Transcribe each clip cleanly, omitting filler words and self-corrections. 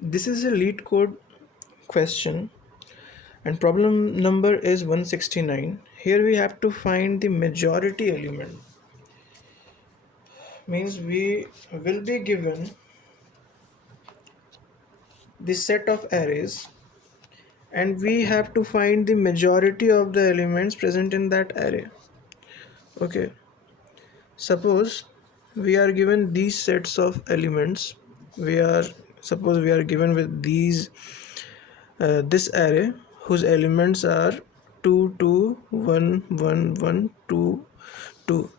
This is a lead code question and problem number is 169. Here we have to find the majority element. Means we will be given the set of arrays and we have to find the majority of the elements present in that array. Okay, suppose we are given these sets of elements. We are suppose we are given with these this array whose elements are 2 2 1 1 1 2 2.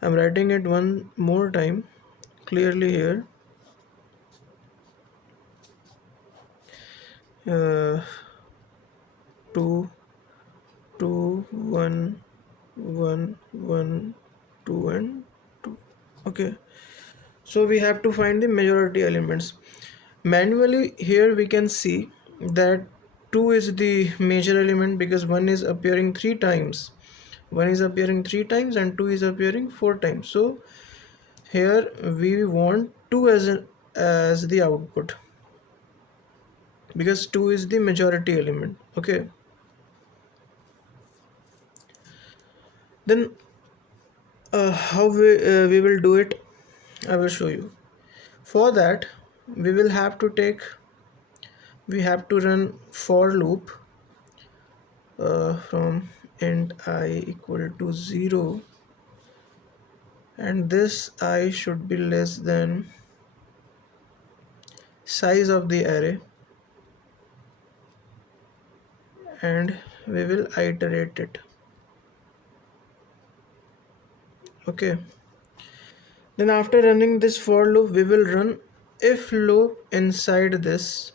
I'm writing it one more time clearly here. uh, 2 2 1 1 1 2 and 2. Okay, so we have to find the majority elements manually. Here we can see that 2 is the major element because 1 is appearing 3 times. 1 is appearing 3 times and 2 is appearing 4 times. So here we want 2 as the output because 2 is the majority element. Okay, then how we will do it, I will show you. For that we have to run for loop from int I equal to 0, and this I should be less than size of the array, and we will iterate it. Okay, then after running this for loop we will run if loop inside this.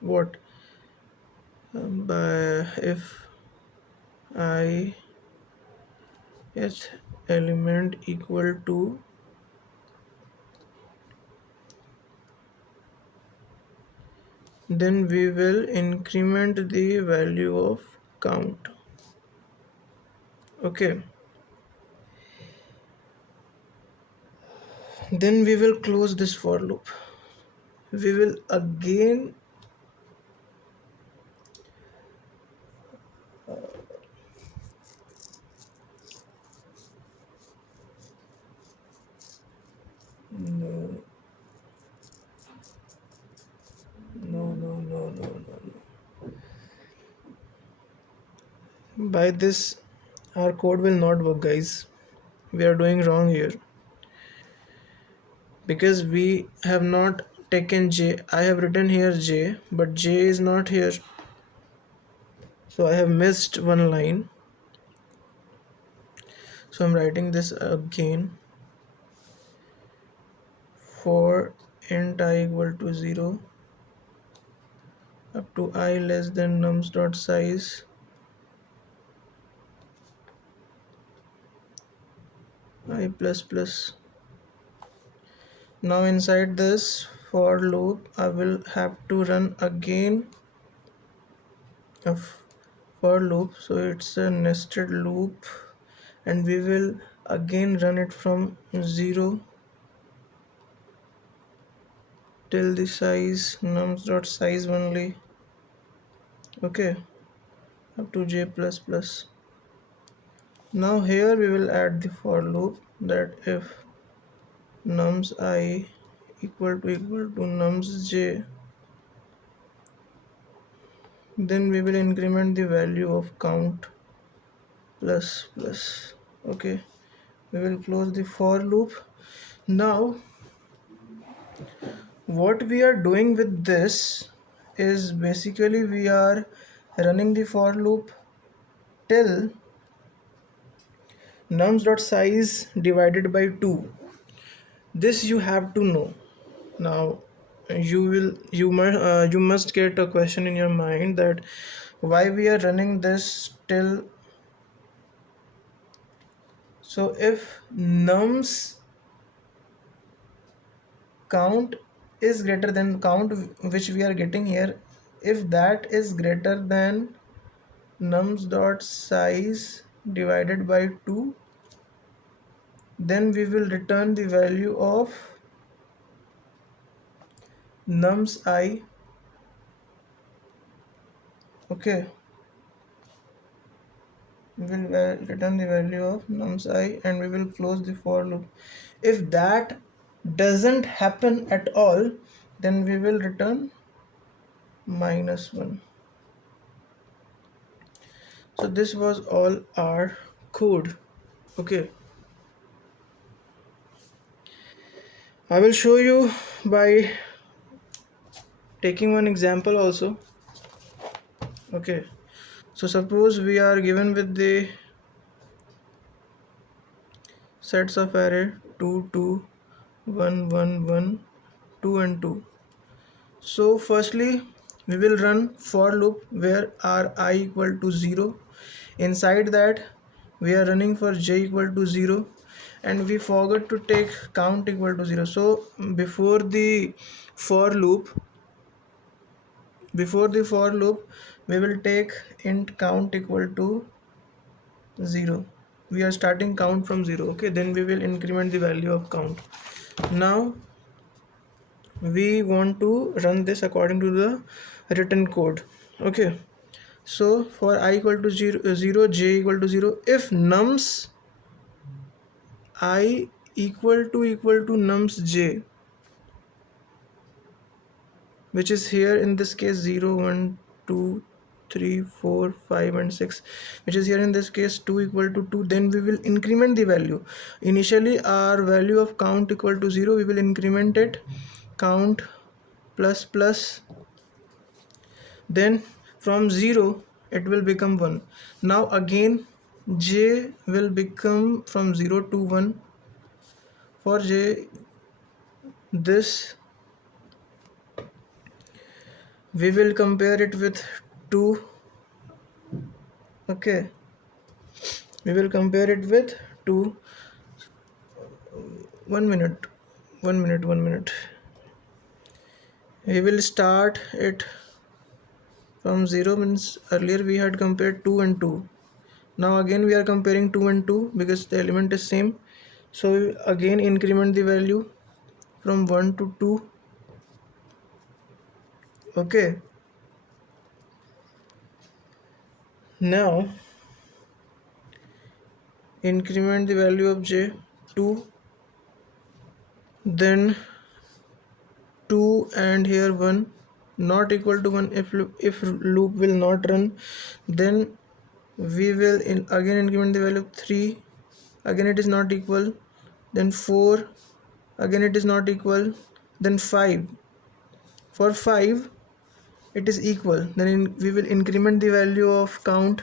What by if I ith element equal to then we will increment the value of count. Okay, then we will close this for loop. We will again no no. By this our code will not work, guys. We are doing wrong here because we have not taken j. I have written here j, but j is not here, so I have missed one line. So I'm writing this again. For int I equal to 0 up to I less than nums dot size I plus plus. Now inside this for loop I will have to run again a for loop, so it's a nested loop, and we will again run it from 0 till the size nums dot size only. Okay, up to j plus plus. Now here we will add the for loop that if nums I equal to nums j, then we will increment the value of count plus plus. Okay, we will close the for loop. Now what we are doing with this is basically we are running the for loop till nums dot size divided by 2. This you have to know. Now you must get a question in your mind that why we are running this till. So if nums count is greater than count which we are getting here, if that is greater than nums dot size divided by 2, then we will return the value of nums I. Okay, we will return the value of nums I and we will close the for loop. If that doesn't happen at all, then we will return -1. So this was all our code. Okay, I will show you by taking one example also. Okay, so suppose we are given with the sets of array 2 2 1 1 1 2 and 2. So firstly we will run for loop where our I equal to 0. Inside that we are running for j equal to 0 and we forgot to take count equal to 0. So before the for loop we will take int count equal to 0. We are starting count from 0. Okay, then we will increment the value of count. Now we want to run this according to the written code. Okay, so for I equal to 0, j equal to 0, if nums I equal to nums j, which is here in this case 0 1 2 3 4 5 and 6, which is here in this case 2 equal to 2, then we will increment the value. Initially our value of count equal to 0, we will increment it count plus plus, then from 0 it will become 1. Now again j will become from 0 to 1. For j this we will compare it with 2. Okay, we will compare it with 2. 1 minute. We will start it from 0, means earlier we had compared 2 and 2. Now again we are comparing 2 and 2 because the element is same. So we again increment the value from 1 to 2. Okay, now increment the value of j 2, then 2 and here 1 not equal to 1. If loop will not run, then we will again increment the value of 3. Again it is not equal, then 4, again it is not equal, then 5. For 5 it is equal, then we will increment the value of count.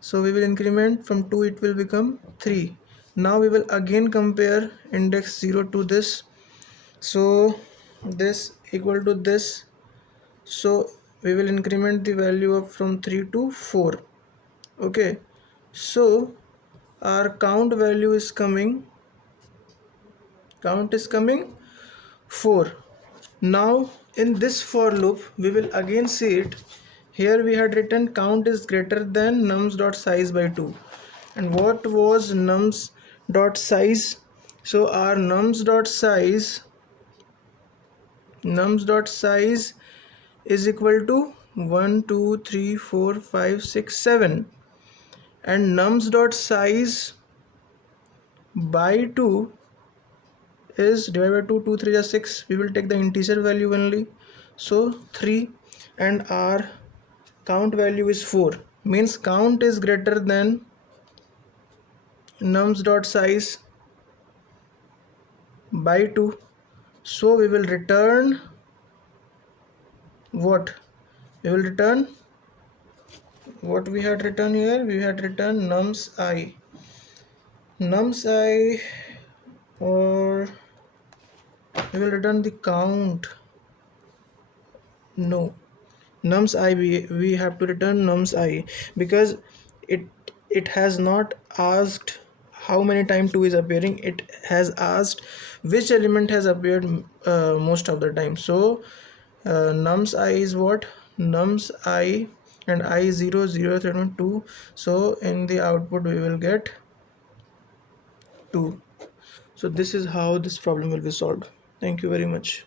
So we will increment from 2, it will become 3. Now we will again compare index 0 to this, so this equal to this, so we will increment the value of from 3 to 4. Okay, so our count value is coming 4. Now in this for loop we will again see it. Here we had written count is greater than nums dot size by 2. And what was nums dot size? So our nums dot size is equal to 1 2 3 4 5 6 7, and nums dot size by 2 is divided by 2, 2 3 is 6. We will take the integer value only, so 3, and our count value is 4, means count is greater than nums dot size by 2. So we will return what? We will return what we had written here. We had written nums I, or we will return the count. No, nums I, we have to return nums I because it has not asked how many times 2 is appearing. It has asked which element has appeared most of the time. So nums I is what? Nums I, and I 0 0 3 2. So in the output we will get 2. So this is how this problem will be solved. Thank you very much.